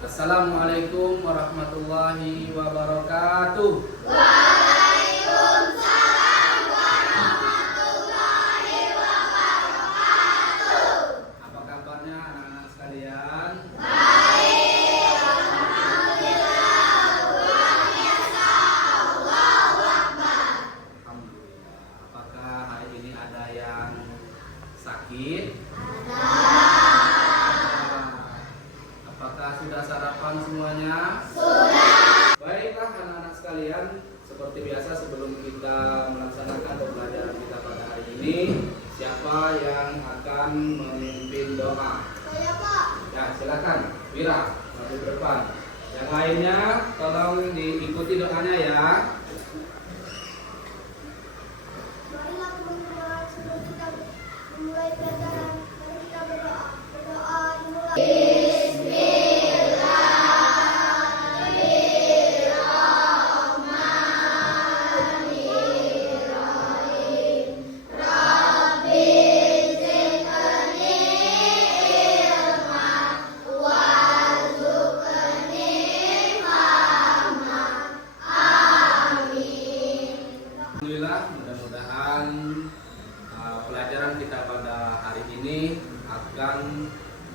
Assalamualaikum warahmatullahi wabarakatuh. Waalaikumsalam warahmatullahi wabarakatuh. Apa kabarnya anak-anak sekalian? Baik, alhamdulillah, luar biasa, Allahu Akbar. Alhamdulillah. Apakah hari ini ada yang sakit? Apakah sudah sarapan semuanya? Sudah. Baiklah anak-anak sekalian, seperti biasa sebelum kita melaksanakan pembelajaran kita pada hari ini, siapa yang akan memimpin doa? Saya Pak. Ya, silakan. Wira, maju ke depan. Yang lainnya tolong diikuti doanya ya. Marilah teman-teman, sebelum kita memulai pelajaran, mari kita berdoa. Berdoa dimulai. Alhamdulillah, mudah-mudahan pelajaran kita pada hari ini akan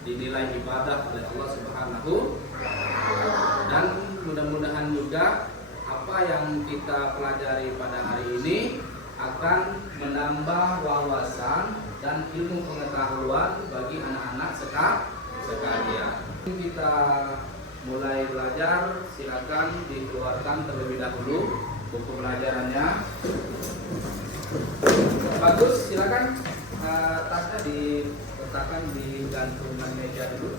dinilai ibadah oleh Allah Subhanahu wa Ta'ala. Dan mudah-mudahan juga apa yang kita pelajari pada hari ini akan menambah wawasan dan ilmu pengetahuan bagi anak-anak sekalian. Kita mulai belajar, silakan dikeluarkan terlebih dahulu buku pelajarannya. Bagus, silakan tasnya diletakkan di gantungan meja dulu.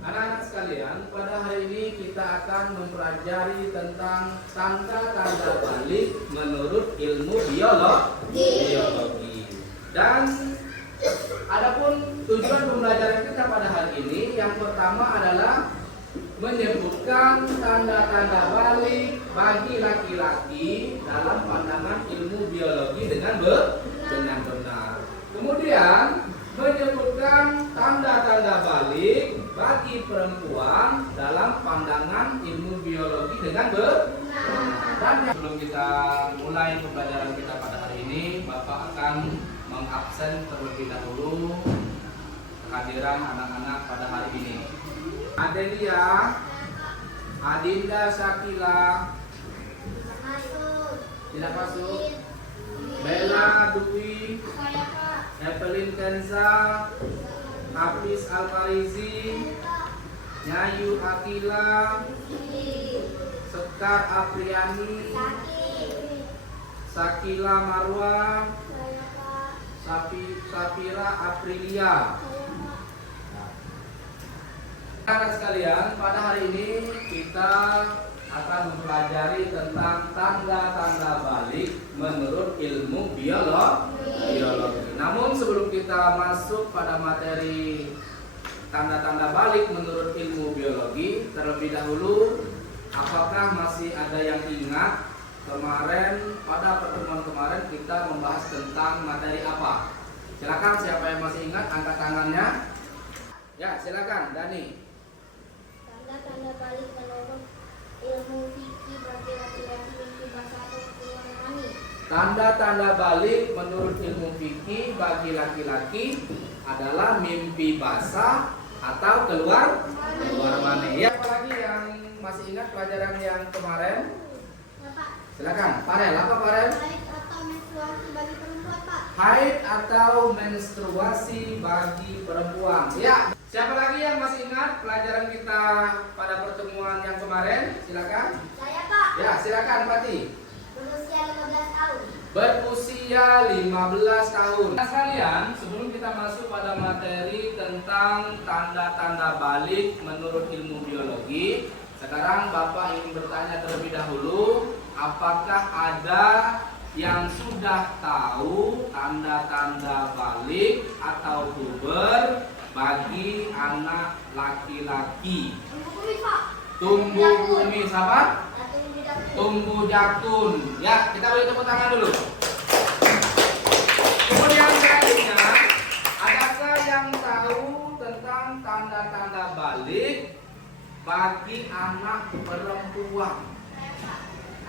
Anak-anak sekalian, pada hari ini kita akan mempelajari tentang tanda-tanda balik menurut ilmu biologi. Dan adapun tujuan pembelajaran kita pada hari ini, yang pertama adalah menyebutkan tanda-tanda balik bagi laki-laki dalam pandangan ilmu biologi dengan benar. Kemudian menyebutkan tanda-tanda balik bagi perempuan dalam pandangan ilmu biologi dengan benar. Dan sebelum kita mulai pembelajaran kita pada hari ini, Bapak akan mengabsen terlebih dahulu kehadiran anak-anak pada hari ini. Adelia, Adinda Syakila, tidak masuk. Bella Dwi, Saya Pak. Evelyn Kenza, Hafiz Al-Farizi, Nyayu Akila, Sekar Apriani, Sakila Marwa, Saya Pak. Safira Aprilia. Anak sekalian, pada hari ini kita akan mempelajari tentang tanda-tanda balik menurut ilmu biologi. Namun sebelum kita masuk pada materi tanda-tanda balik menurut ilmu biologi, terlebih dahulu, apakah masih ada yang ingat kemarin pada pertemuan kemarin kita membahas tentang materi apa? Silakan, siapa yang masih ingat angkat tangannya. Ya, silakan Dani. Tanda-tanda balik menurut ilmu fikih bagi laki-laki mimpi basah atau keluar mani. Tanda-tanda balik menurut ilmu fikih bagi laki-laki adalah mimpi basah atau keluar mani. Ya, apalagi yang masih ingat pelajaran yang kemarin? Bapak. Silakan. Farel, apa Farel? Haid atau menstruasi bagi perempuan Pak. Haid atau menstruasi bagi perempuan. Ya. Siapa lagi yang masih ingat pelajaran kita pada pertemuan yang kemarin? Silakan. Saya Pak. Ya, silakan Pati. Berusia 15 tahun. Berusia 15 tahun. Nah, sekalian, sebelum kita masuk pada materi tentang tanda-tanda balik menurut ilmu biologi, sekarang Bapak ingin bertanya terlebih dahulu, apakah ada yang sudah tahu tanda-tanda balik atau puber bagi anak laki-laki? Tumbuh kumis Pak. Tumbuh kumis apa? Tumbuh jatun. Tumbuh jatun. Ya, kita beri tepuk tangan dulu. Kemudian selanjutnya, adakah yang tahu tentang tanda-tanda balik bagi anak perempuan?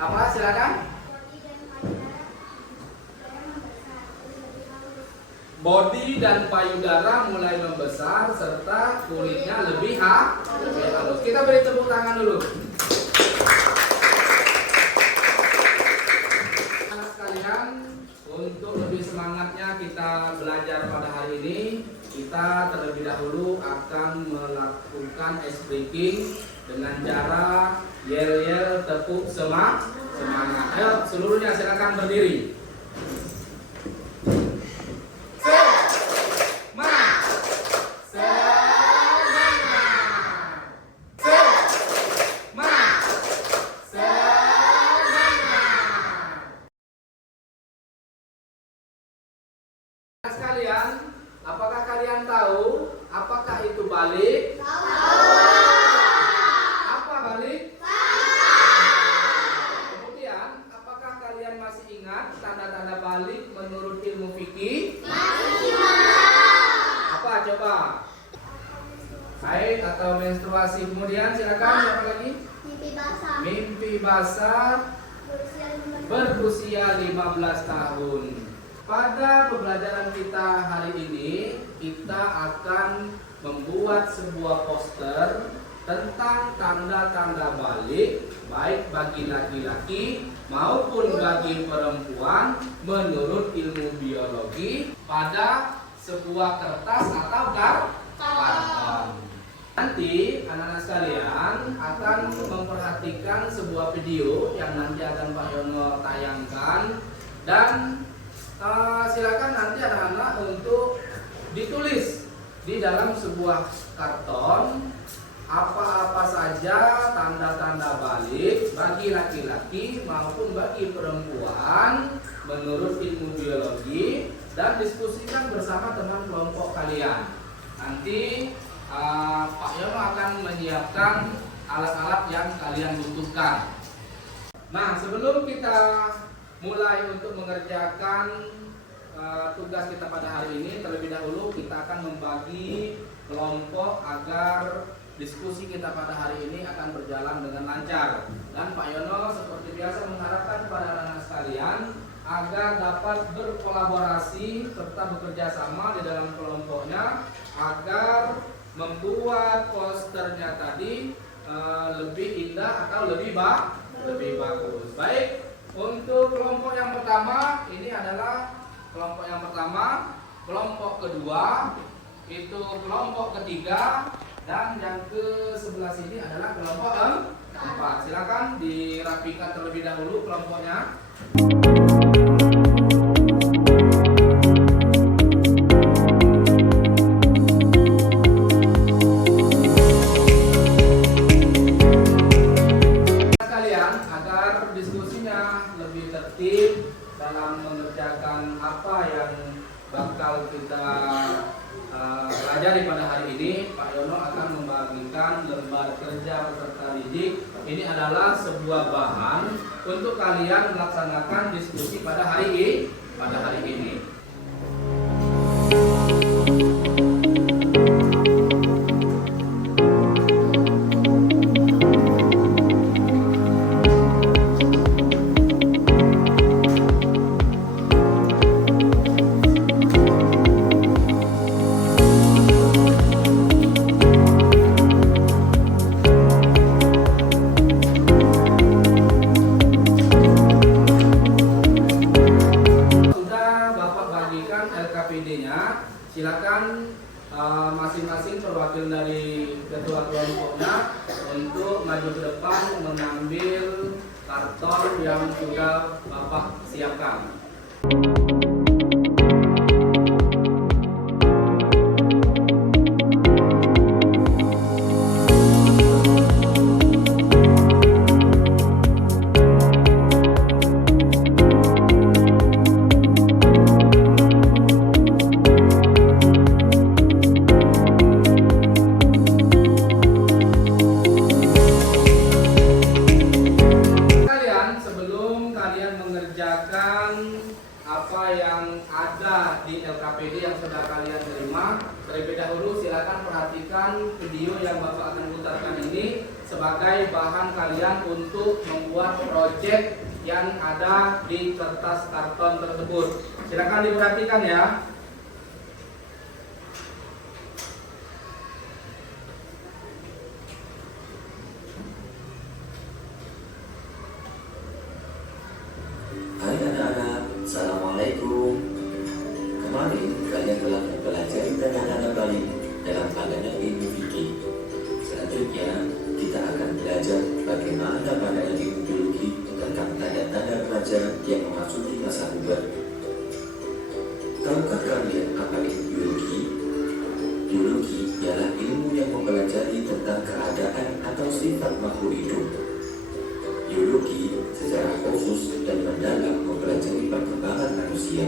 Apa? Silakan. Bodi dan payudara mulai membesar serta kulitnya lebih halus. Kita beri tepuk tangan dulu. Anak sekalian, untuk lebih semangatnya kita belajar pada hari ini, kita terlebih dahulu akan melakukan ice breaking dengan cara yel-yel tepuk semangat. Ayo seluruhnya silakan berdiri. Sekalian, apakah kalian tahu apakah itu balik? Apa balik? Kemudian, apakah kalian masih ingat tanda-tanda balik menurut ilmu fikih? Apa coba? Haid atau menstruasi. Kemudian silakan siapa lagi? Mimpi basah berusia 15 tahun. Pada pembelajaran kita hari ini, kita akan membuat sebuah poster tentang tanda-tanda balik baik bagi laki-laki maupun bagi perempuan menurut ilmu biologi pada sebuah kertas atau karton. Nanti anak-anak sekalian akan memperhatikan sebuah video yang nanti akan Pak Yono tayangkan, dan silakan nanti anak-anak untuk ditulis di dalam sebuah karton apa-apa saja tanda-tanda balik bagi laki-laki maupun bagi perempuan menurut ilmu biologi, dan diskusikan bersama teman kelompok kalian. Nanti Pak Yono akan menyiapkan alat-alat yang kalian butuhkan. Nah, sebelum kita mulai untuk mengerjakan tugas kita pada hari ini, terlebih dahulu kita akan membagi kelompok agar diskusi kita pada hari ini akan berjalan dengan lancar. Dan Pak Yono seperti biasa mengharapkan kepada anak-anak sekalian agar dapat berkolaborasi serta bekerja sama di dalam kelompoknya agar membuat posternya tadi lebih indah atau lebih bagus. Baik. Untuk kelompok yang pertama, ini adalah kelompok yang pertama. Kelompok kedua, itu kelompok ketiga. Dan yang ke sebelah sini adalah kelompok keempat. Silakan dirapikan terlebih dahulu kelompoknya. Dalam mengerjakan apa yang bakal kita pelajari pada hari ini, Pak Yono akan membagikan lembar kerja peserta didik. Ini adalah sebuah bahan untuk kalian melaksanakan diskusi pada hari ini. Silakan masing-masing perwakilan dari ketua kelompoknya untuk maju ke depan mengambil karton yang sudah Bapak siapkan. Apa yang ada di LKPD yang sudah kalian terima. Terlebih dahulu silakan perhatikan video yang Bapak akan putarkan ini sebagai bahan kalian untuk membuat proyek yang ada di kertas karton tersebut. Silakan diperhatikan ya. Hai anak-anak, Assalamualaikum. Kemarin kalian telah mempelajari tanda-tanda balik dalam pelajaran ilmu fikih. Selanjutnya kita akan belajar bagaimana pandangan ilmu biologi tentang tanda-tanda remaja yang memasuki masa puber. Tahukah kalian apa itu biologi? Biologi ialah ilmu yang mempelajari tentang keadaan atau sifat makhluk hidup. Biologi secara khusus dan mendalam mempelajari perkembangan manusia.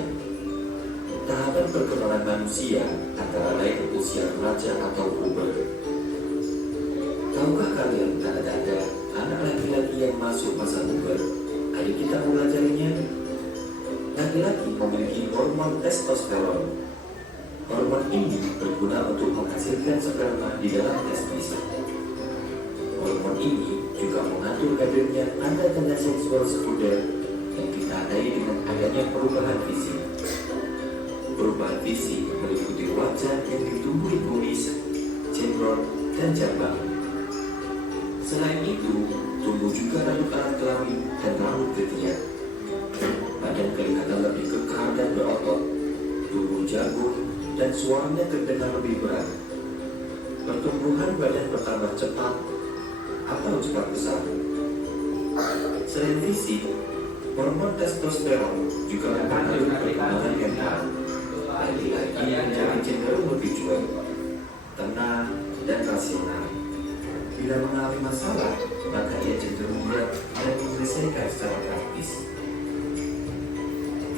Tahapan perkembangan manusia antara lain usia remaja atau puber. Tahukah kalian tanda-tanda anak laki-laki yang masuk masa puber? Ayo kita mempelajarinya. Laki-laki memiliki hormon testosteron. Hormon ini berguna untuk menghasilkan sperma di dalam testis. Hormon ini juga mengatur hadirnya tanda-tanda seksual sekunder yang ditandai dengan adanya perubahan fisik. Perubahan fisik meliputi wajah yang ditumbuhi kumis, jenggot, dan jambang. Selain itu, tumbuh juga rambut alat kelamin dan rambut ketiak. Badan kelihatan lebih kekar dan berotot, tubuh jagung, dan suaranya terdengar lebih berat. Pertumbuhan badan bertambah cepat atau cepat besar. Selain fisik, hormon testosteron juga mempengaruhi perkembangan mental. Laki-laki menjadi cenderung lebih cuek, tenang, dan rasional. Bila mengalami masalah, maka ia cenderung berat dan menyelesaikan secara praktis.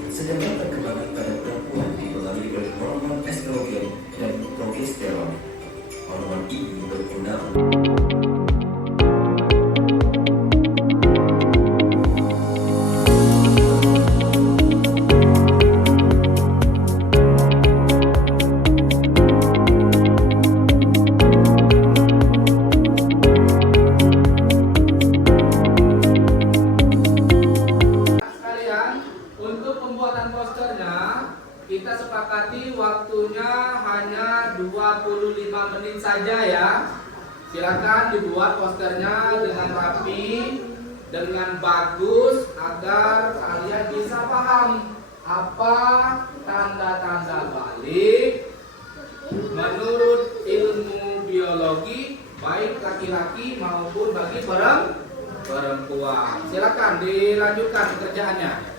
Sedangkan perkembangan pada perempuan dipengaruhi oleh hormon estrogen dan progesteron. Hormon ini berguna kita sepakati waktunya hanya 25 menit saja ya. Silakan dibuat posternya dengan rapi, dengan bagus agar kalian bisa paham apa tanda-tanda balik menurut ilmu biologi baik laki-laki maupun bagi perempuan. Silakan dilanjutkan pekerjaannya.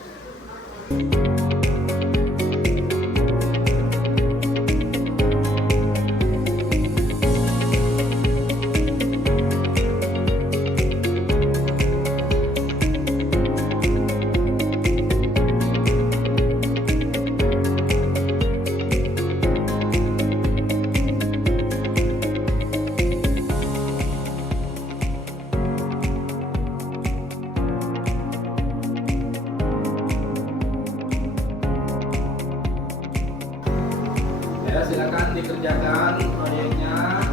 Ya, silakan dikerjakan proyeknya.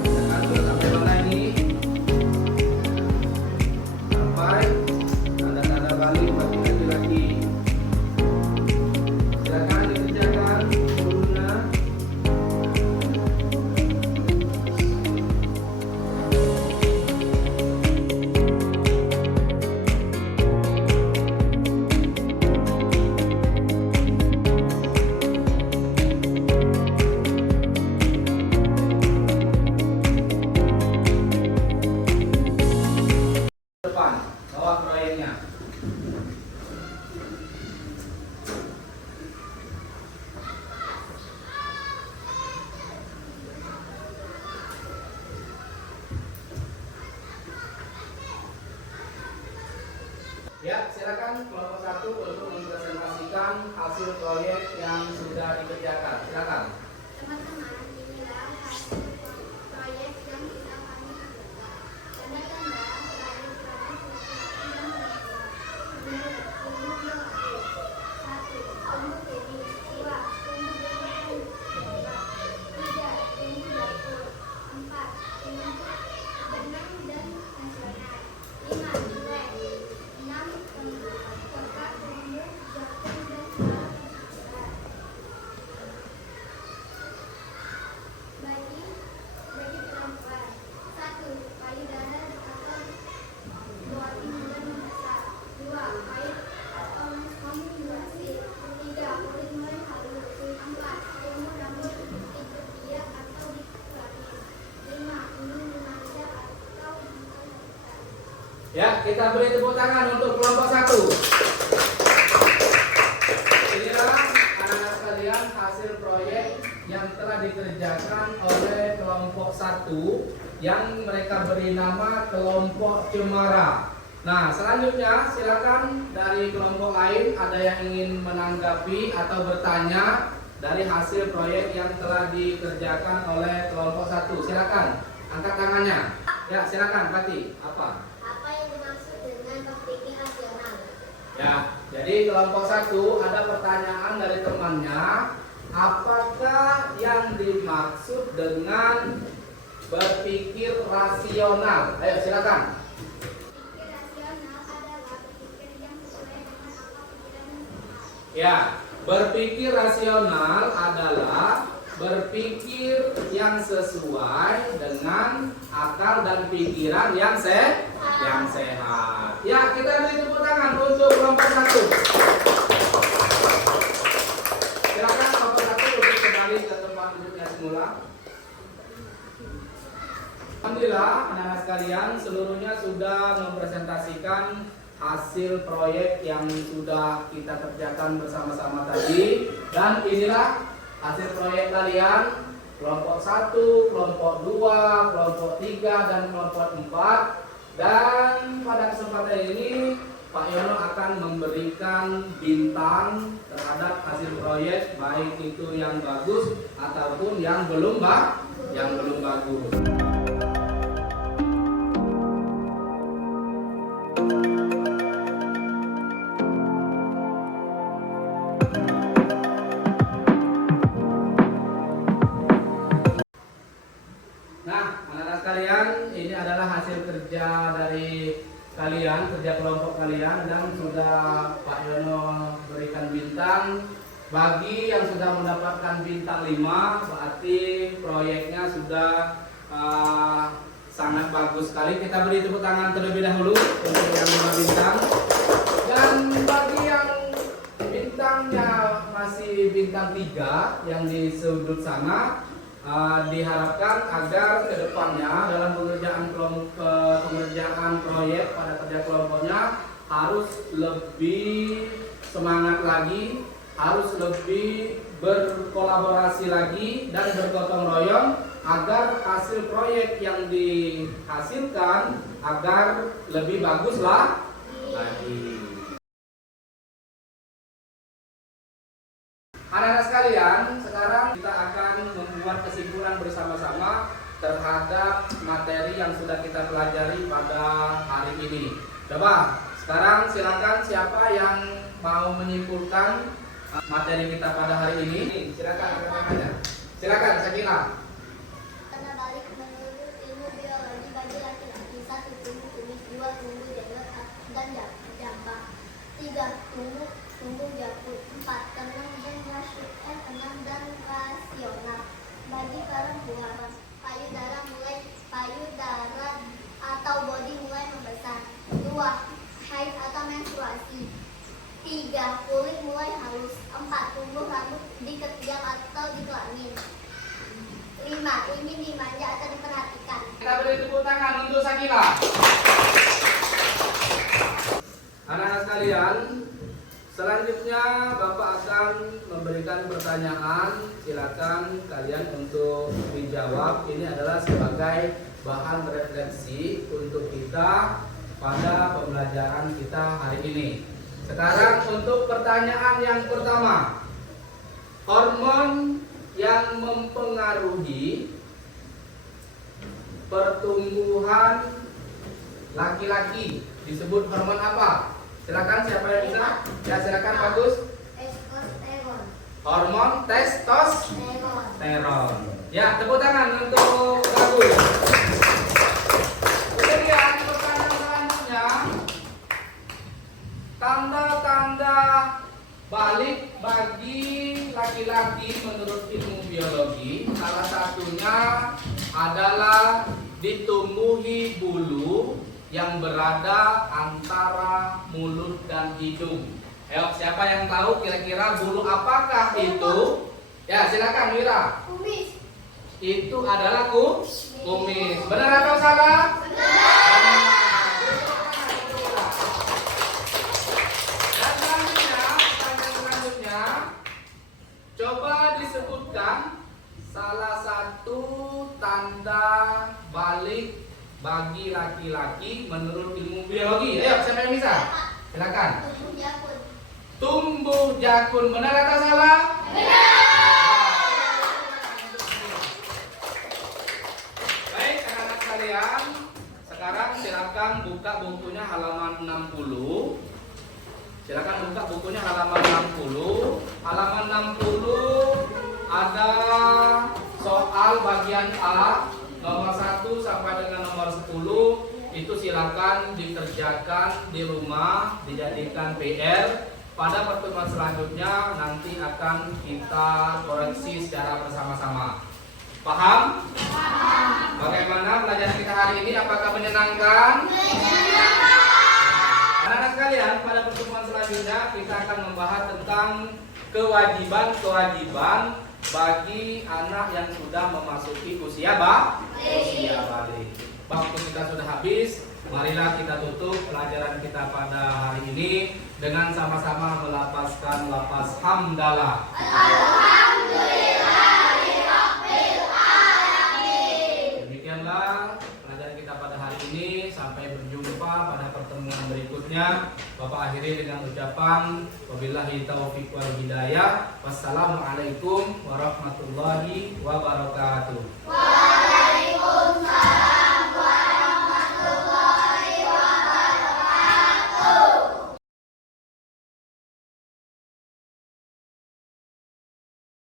Silakan sudah sampai mana ini? Sampai tanda-tanda balik bagi laki-laki. Silakan dikerjakan seluruhnya. Depan, bawa proyeknya. Ya, silakan kelompok 1 untuk mempresentasikan hasil proyek yang sudah dikerjakan. Silakan. Teman-teman, inilah hasil proyek yang sudah kami kerjakan. Tanda-tanda balik pada laki-laki dan perempuan menurut ilmu biologi. kita beri tepuk tangan untuk kelompok 1. Inilah anak-anak sekalian hasil proyek yang telah dikerjakan oleh kelompok 1 yang mereka beri nama kelompok Cemara. Nah, selanjutnya silakan dari kelompok lain ada yang ingin menanggapi atau bertanya dari hasil proyek yang telah dikerjakan oleh kelompok 1. Silakan angkat tangannya. Ya, silakan Pati. Apa? Apa yang dimaksud dengan berpikir rasional? Ya, jadi kelompok 1 ada pertanyaan dari temannya. Apakah yang dimaksud dengan berpikir rasional? Ayo silakan. Berpikir rasional adalah berpikir yang sesuai dengan akal pikiran dan pengalaman. Ya, berpikir rasional adalah berpikir yang sesuai dengan akal dan pikiran yang sehat. Ya, kita beri tepuk tangan untuk kelompok 1. Silakan kelompok 1 untuk kembali ke tempat duduknya semula. Alhamdulillah, anak-anak sekalian, seluruhnya sudah mempresentasikan hasil proyek yang sudah kita kerjakan bersama-sama tadi. Dan inilah hasil proyek kalian, kelompok 1, kelompok 2, kelompok 3, dan kelompok 4. Dan pada kesempatan ini Pak Yono akan memberikan bintang terhadap hasil proyek, baik itu yang bagus ataupun yang belum bagus. Nah, anak-anak sekalian, ini adalah hasil kerja dari kalian, kerja kelompok kalian, dan sudah Pak Yono berikan bintang. Bagi yang sudah mendapatkan bintang 5, berarti proyeknya sudah sangat bagus sekali. Kita beri tepuk tangan terlebih dahulu untuk yang 5 bintang. Dan bagi yang bintangnya masih bintang 3 yang di sudut sana, diharapkan agar kedepannya dalam pengerjaan proyek pada kerja kelompoknya harus lebih semangat lagi, harus lebih berkolaborasi lagi dan bergotong royong agar hasil proyek yang dihasilkan agar lebih baguslah lagi. Anak-anak sekalian, sekarang kita akan membuat kesimpulan bersama-sama terhadap materi yang sudah kita pelajari pada hari ini. Coba, sekarang silakan siapa yang mau menyimpulkan materi kita pada hari ini. Silakan, silakan, Sakina. Tanda balik menurut ilmu biologi bagi laki-laki: 1. Tumbuh kumis, 2. Tumbuh jenggot dan jampak, 3. Tumbuh jakut, 4. Tenang dan rasional. Bagi perempuan, payudara atau bodi mulai membesar. 2. Haid atau menstruasi. 3. Kulit mulai halus. 4. Tumbuh rambut di ketiak atau di kelamin. 5. Ingin dimanja atau diperhatikan. Kita beri tepuk tangan untuk Sakila. Anak-anak sekalian, selanjutnya Bapak akan memberikan pertanyaan. Silakan kalian untuk dijawab. Ini adalah sebagai bahan refleksi untuk kita pada pembelajaran kita hari ini. Sekarang untuk pertanyaan yang pertama. Hormon yang mempengaruhi pertumbuhan laki-laki disebut hormon apa? Silakan siapa yang bisa? Ya silakan Bagus. Testosteron. Hormon testosteron. Ya, tepuk tangan untuk Bagus. Kemudian pertanyaan selanjutnya, tanda-tanda balik bagi laki-laki menurut ilmu biologi, salah satunya adalah ditumbuhi bulu yang berada antara mulut dan hidung. Ayo, siapa yang tahu kira-kira bulu apakah itu? Ya, silakan Wira. Kumis. Itu adalah kumis. Benar atau salah? Benar. bagi laki-laki menurut ilmu biologi. Ayo, siapa yang bisa? Silakan. Tumbuh jakun. Tumbuh jakun, benar atau salah? Baik, anak-anak sekalian, sekarang silakan buka bukunya halaman 60. Silakan buka bukunya halaman 60. Halaman 60 ada soal bagian A nomor 1 sampai dengan nomor 10. Itu silakan dikerjakan di rumah, dijadikan PR. Pada pertemuan selanjutnya nanti akan kita koreksi secara bersama-sama. Paham? Paham. Bagaimana pelajaran kita hari ini? Apakah menyenangkan? Menyenangkan. Anak-anak sekalian, pada pertemuan selanjutnya kita akan membahas tentang kewajiban-kewajiban bagi anak yang sudah memasuki usia balik. Waktu kita sudah habis, marilah kita tutup pelajaran kita pada hari ini dengan sama-sama melafazkan lafaz hamdalah. Demikianlah pelajaran kita pada hari ini. Sampai berjumpa pada pertemuan berikutnya. Bapak akhiri dengan ucapan wabillahi taufiq wal hidayah. Wassalamualaikum warahmatullahi wabarakatuh.